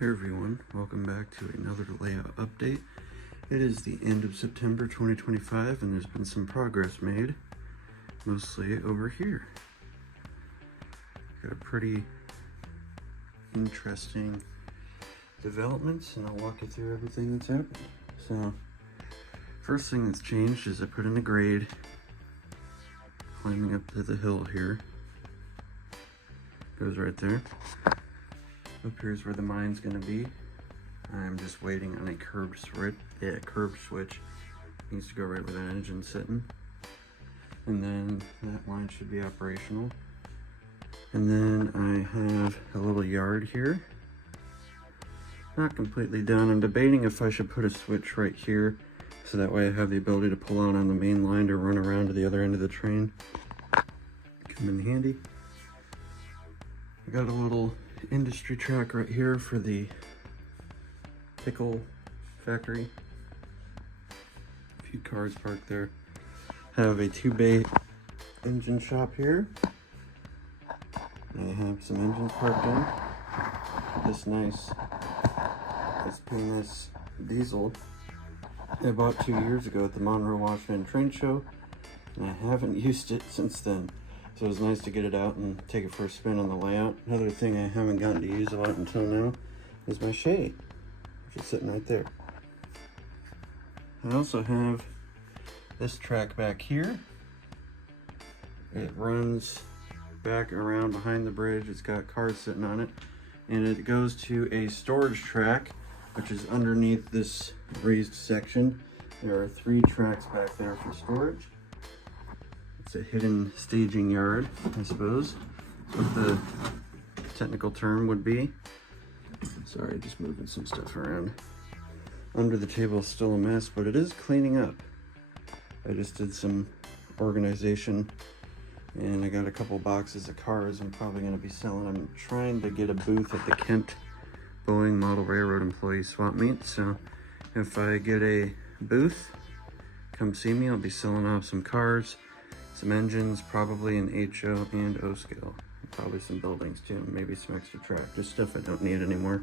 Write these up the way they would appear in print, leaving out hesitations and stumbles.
Hey everyone, welcome back to another layout update. It is the end of September 2025 and there's been some progress made, mostly over here. Got a pretty interesting developments and I'll walk you through everything that's happening. So, first thing that's changed is I put in a grade climbing up to the hill here. Goes right there. Up here's where the mine's gonna be. I'm just waiting on a curved switch. Curved switch needs to go right where that engine's sitting. And then that line should be operational. And then I have a little yard here. Not completely done. I'm debating if I should put a switch right here so that way I have the ability to pull out on the main line to run around to the other end of the train. Come in handy. I got a little industry track right here for the pickle factory. A few cars parked there. Have a 2-bay engine shop here. I have some engines parked in. This nice painless diesel I bought 2 years ago at the Monroe, Washington train show, and I haven't used it since then. So it was nice to get it out and take it for a spin on the layout. Another thing I haven't gotten to use a lot until now is my shade, which is sitting right there. I also have this track back here. It runs back around behind the bridge. It's got cars sitting on it. And it goes to a storage track, which is underneath this raised section. There are 3 tracks back there for storage. It's a hidden staging yard, I suppose, what the technical term would be. Sorry, just moving some stuff around. Under the table is still a mess, but it is cleaning up. I just did some organization and I got a couple boxes of cars I'm probably going to be selling. I'm trying to get a booth at the Kent Boeing Model Railroad Employee Swap Meet, so if I get a booth, come see me. I'll be selling off some cars, some engines, probably an HO and O scale. Probably some buildings too, maybe some extra track, just stuff I don't need anymore.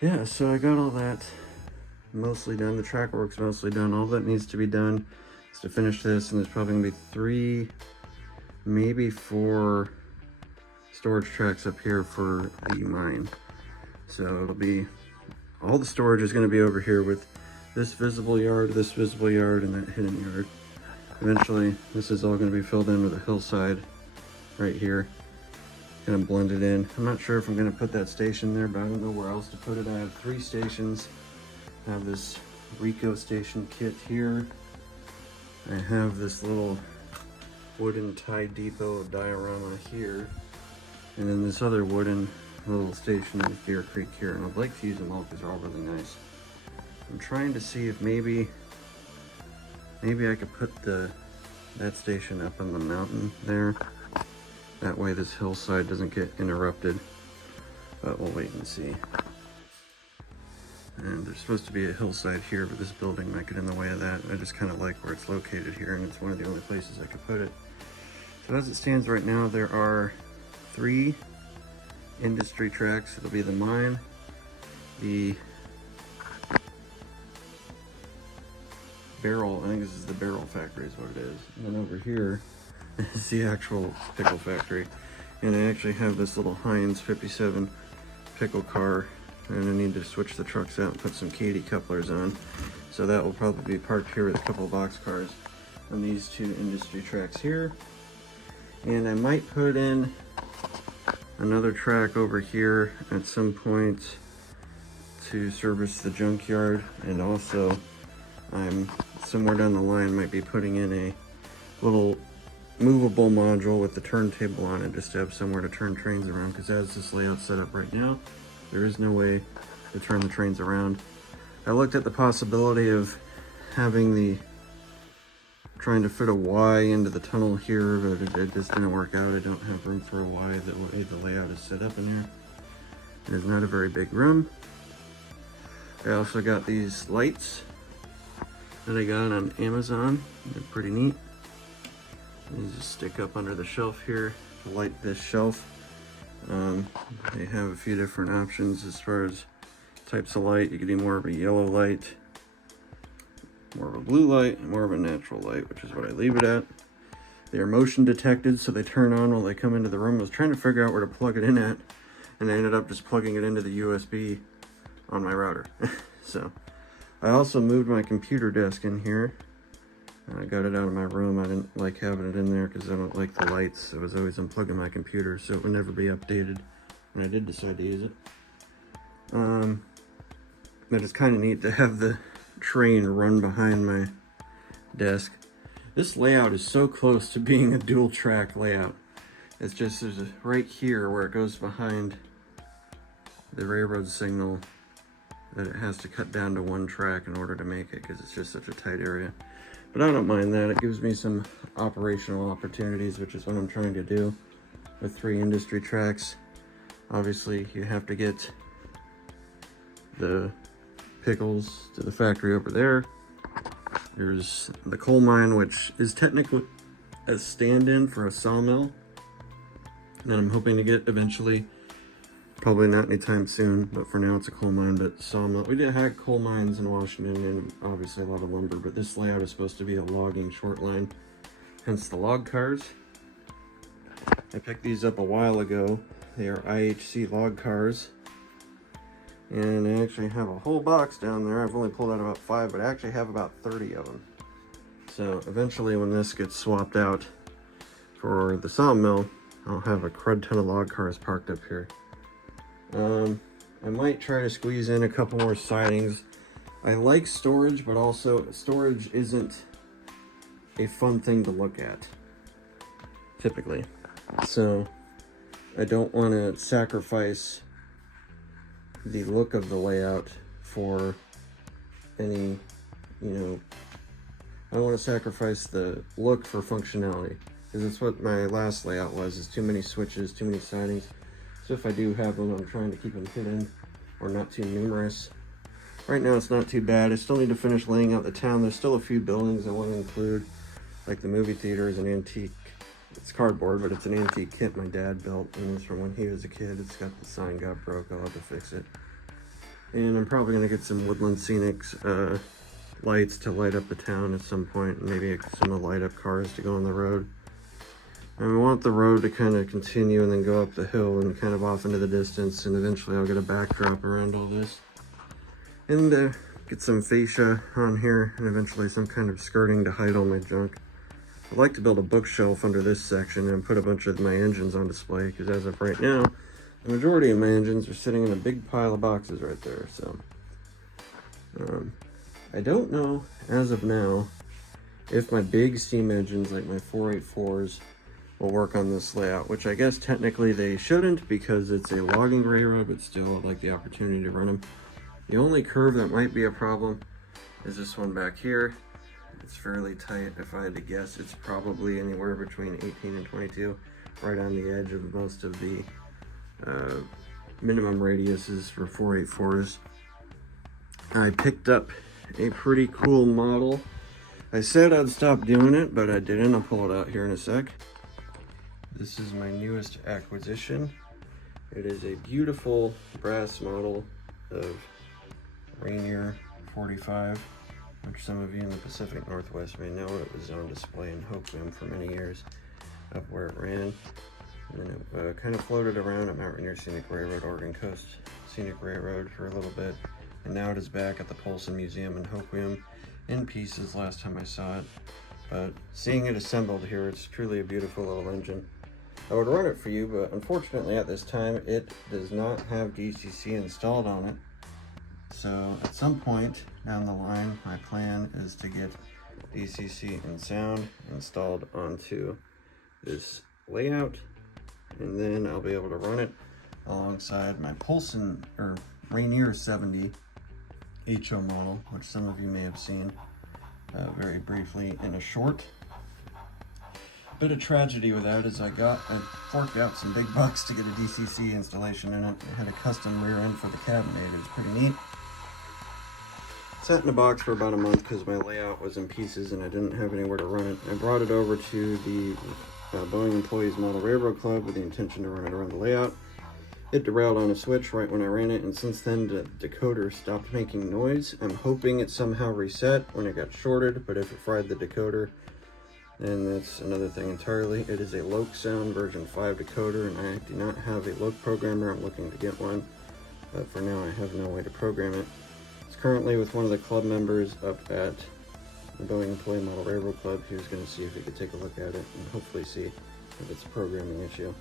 Yeah, so I got all that mostly done. The track work's mostly done. All that needs to be done is to finish this, and there's probably gonna be 3, maybe 4 storage tracks up here for the mine. So it'll be, all the storage is gonna be over here with this visible yard, and that hidden yard. Eventually, this is all going to be filled in with a hillside right here. Kind of blend it in. I'm not sure if I'm going to put that station there, but I don't know where else to put it. I have 3 stations. I have this Rico station kit here. I have this little wooden tie depot diorama here. And then this other wooden little station with Deer Creek here. And I'd like to use them all because they're all really nice. I'm trying to see if maybe I could put that station up on the mountain there. That way this hillside doesn't get interrupted, but we'll wait and see. And there's supposed to be a hillside here, but this building might get in the way of that. I just kind of like where it's located here, and it's one of the only places I could put it. So as it stands right now, there are 3 industry tracks. It'll be the mine, the barrel, I think this is the barrel factory is what it is. And then over here is the actual pickle factory. And I actually have this little Heinz 57 pickle car, and I need to switch the trucks out and put some Katy couplers on. So that will probably be parked here with a couple of box cars on these 2 industry tracks here. And I might put in another track over here at some point to service the junkyard, and also I'm somewhere down the line might be putting in a little movable module with the turntable on it just to have somewhere to turn trains around, because as this layout's set up right now, there is no way to turn the trains around. I looked at the possibility of trying to fit a Y into the tunnel here, but it just didn't work out. I don't have room for a Y the way the layout is set up in here. There's not a very big room. I also got these lights that I got on Amazon. They're pretty neat. They just stick up under the shelf here to light this shelf. They have a few different options as far as types of light. You can do more of a yellow light, more of a blue light, and more of a natural light, which is what I leave it at. They are motion detected, so they turn on while they come into the room. I was trying to figure out where to plug it in at, and I ended up just plugging it into the USB on my router. So I also moved my computer desk in here. I got it out of my room. I didn't like having it in there because I don't like the lights. I was always unplugging my computer, so it would never be updated when I did decide to use it. But it's kind of neat to have the train run behind my desk. This layout is so close to being a dual track layout. It's just there's a right here where it goes behind the railroad signal that it has to cut down to one track in order to make it, because it's just such a tight area. But I don't mind that. It gives me some operational opportunities, which is what I'm trying to do with 3 industry tracks. Obviously, you have to get the pickles to the factory over there. There's the coal mine, which is technically a stand-in for a sawmill that I'm hoping to get eventually. Probably not anytime soon, but for now it's a coal mine, but sawmill. We did have coal mines in Washington and obviously a lot of lumber, but this layout is supposed to be a logging short line, hence the log cars. I picked these up a while ago. They are IHC log cars. And I actually have a whole box down there. I've only pulled out about 5, but I actually have about 30 of them. So eventually when this gets swapped out for the sawmill, I'll have a crud ton of log cars parked up here. I might try to squeeze in a couple more sidings. I like storage, but also storage isn't a fun thing to look at, typically. So I don't want to sacrifice the look of the layout for any, I don't want to sacrifice the look for functionality, because that's what my last layout was, is too many switches, too many sidings. So if I do have them, I'm trying to keep them hidden or not too numerous. Right now it's not too bad. I still need to finish laying out the town. There's still a few buildings I want to include, like the movie theater is an antique. It's cardboard, but it's an antique kit my dad built, and it's from when he was a kid. It's got the sign got broke. I'll have to fix it. And I'm probably going to get some Woodland Scenics lights to light up the town at some point, and maybe some of the light up cars to go on the road. And we want the road to kind of continue and then go up the hill and kind of off into the distance, and eventually I'll get a backdrop around all this. And get some fascia on here, and eventually some kind of skirting to hide all my junk. I'd like to build a bookshelf under this section and put a bunch of my engines on display, because as of right now, the majority of my engines are sitting in a big pile of boxes right there. So I don't know, as of now, if my big steam engines like my 484s will work on this layout, which I guess technically they shouldn't because it's a logging railroad, but still I'd like the opportunity to run them. The only curve that might be a problem is this one back here. It's fairly tight. If I had to guess, it's probably anywhere between 18 and 22, right on the edge of most of the minimum radiuses for 484s. I picked up a pretty cool model. I said I'd stop doing it, but I didn't. I'll pull it out here in a sec. This is my newest acquisition. It is a beautiful brass model of Rainier 45, which some of you in the Pacific Northwest may know. It was on display in Hoquiam for many years, up where it ran. And then it kind of floated around at Mount Rainier Scenic Railroad, Oregon Coast Scenic Railroad for a little bit. And now it is back at the Polson Museum in Hoquiam in pieces last time I saw it. But seeing it assembled here, it's truly a beautiful little engine. I would run it for you, but unfortunately at this time it does not have DCC installed on it. So at some point down the line, my plan is to get DCC and sound installed onto this layout, and then I'll be able to run it alongside my Polson or Rainier 70 HO model, which some of you may have seen very briefly in a short. Bit of tragedy with that is I forked out some big bucks to get a DCC installation in it. I had a custom rear end for the cabinet. It was pretty neat. Sat in a box for about a month because my layout was in pieces and I didn't have anywhere to run it. I brought it over to the Boeing Employees Model Railroad Club with the intention to run it around the layout. It derailed on a switch right when I ran it, and since then the decoder stopped making noise. I'm hoping it somehow reset when it got shorted, but if it fried the decoder, then that's another thing entirely. It is a Lokesound version 5 decoder, and I do not have a Loke programmer. I'm looking to get one, but for now I have no way to program it. It's currently with one of the club members up at the Boeing Employee Model Railroad Club. He was going to see if he could take a look at it and hopefully see if it's a programming issue.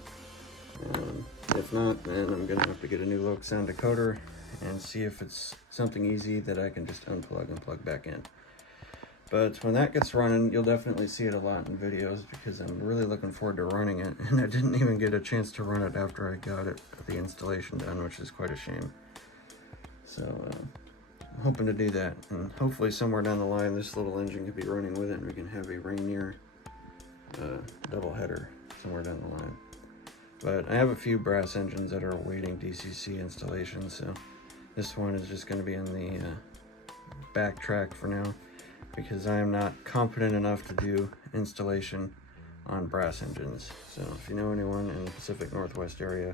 If not, then I'm going to have to get a new Lokesound decoder and see if it's something easy that I can just unplug and plug back in. But when that gets running, you'll definitely see it a lot in videos because I'm really looking forward to running it. And I didn't even get a chance to run it after I got the installation done, which is quite a shame. So I'm hoping to do that. And hopefully somewhere down the line, this little engine could be running with it and we can have a Rainier double header somewhere down the line. But I have a few brass engines that are awaiting DCC installation, so this one is just going to be in the backtrack for now because I am not confident enough to do installation on brass engines. So if you know anyone in the Pacific Northwest area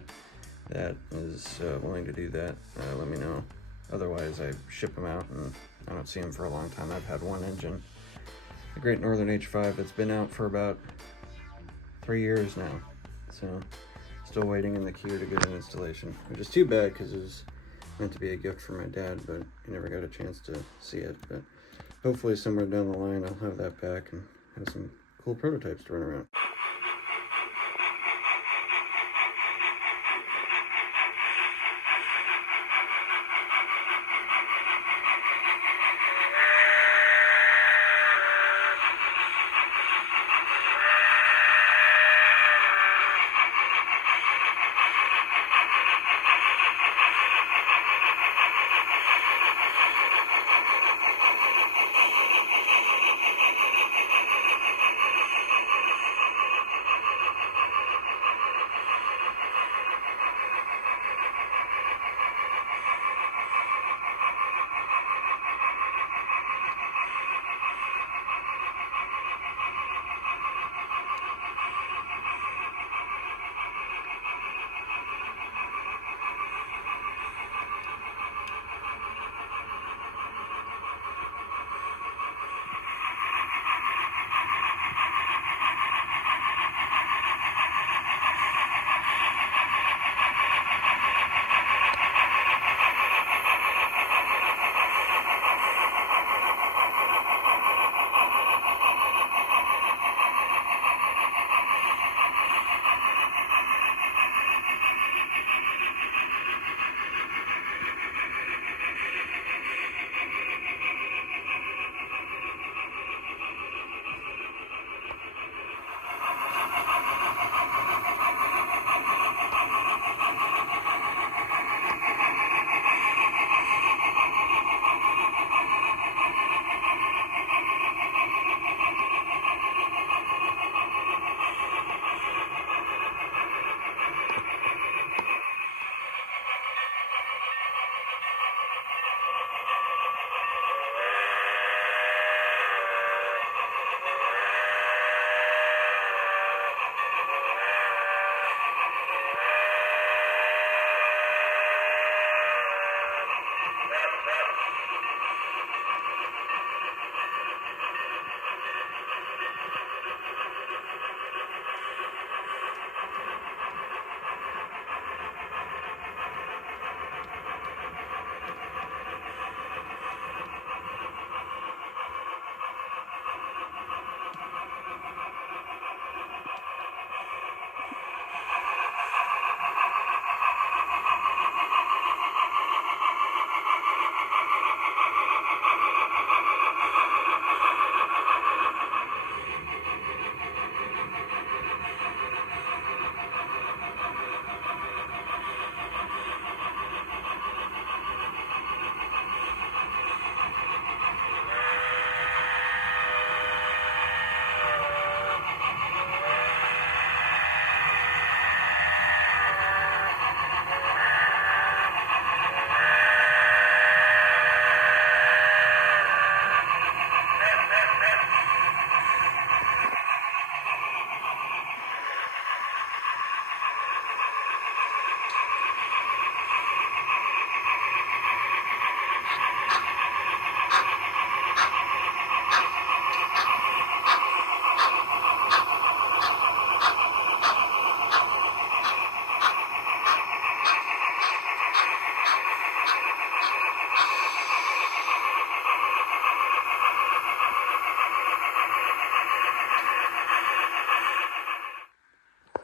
that is willing to do that, let me know. Otherwise, I ship them out and I don't see them for a long time. I've had one engine, the Great Northern H5, that's been out for about 3 years now. So still waiting in the queue to get an installation, which is too bad because it was meant to be a gift for my dad, but he never got a chance to see it. But hopefully somewhere down the line I'll have that back and have some cool prototypes to run around.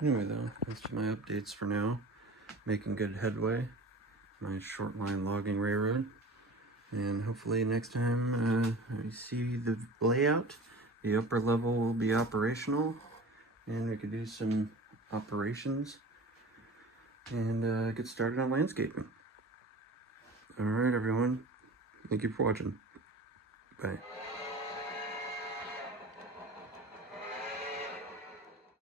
Anyway though, that's my updates for now. Making good headway. My short line logging railroad. And hopefully next time I see the layout, the upper level will be operational. And we could do some operations and get started on landscaping. Alright everyone, thank you for watching. Bye.